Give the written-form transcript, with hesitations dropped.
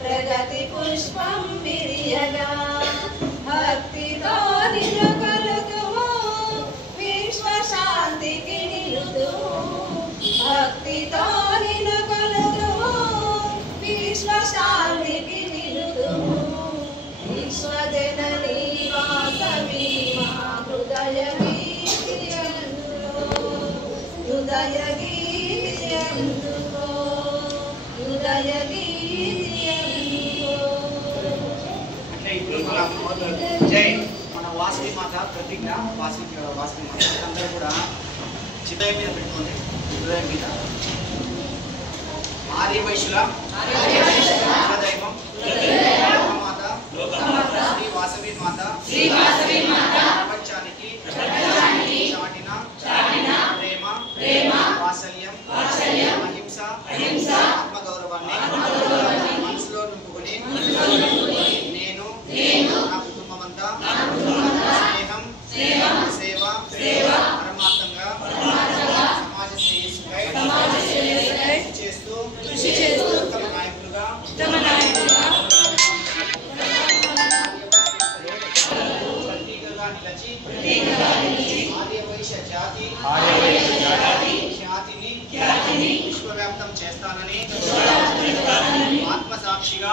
ప్రగతి పుష్పం విరియగా భక్తితో నిన్ను కొలుతుము విశ్వశాంతికి నిలుతుము భక్తితో నిన్ను కొలుతుము విశ్వశాంతికి నిలుతుము విశ్వజననీ వాసవి మా హృదయ గీతి హృదయ గీతి హృదయ గీతి జై మన వాసవి మాత ప్రతిజ్ఞ వాసవి మాత అందరూ కూడా చిదయం మీద పెట్టుకోండి హృదయం మీద ఆర్య వైశ్యుల దైవం మాత శ్రీ వాసవి మాత ప్రపంచానికి చాటిన ప్రేమ వాత్సల్యం అహింస ఆత్మగౌరవాన్ని మనసులో నింపుకొని నా కుటుంబమంతా స్నేహం సేవ పరమాత్మంగా సమాజ శ్రేయస్సుకై కృషి చేస్తూ ఉత్తమ నాయకులుగా ప్రతీకగా నిలిచి ఆర్యవైశ్య జాతి ఖ్యాతిని విశ్వవ్యాప్తం చేస్తానని ఆత్మసాక్షిగా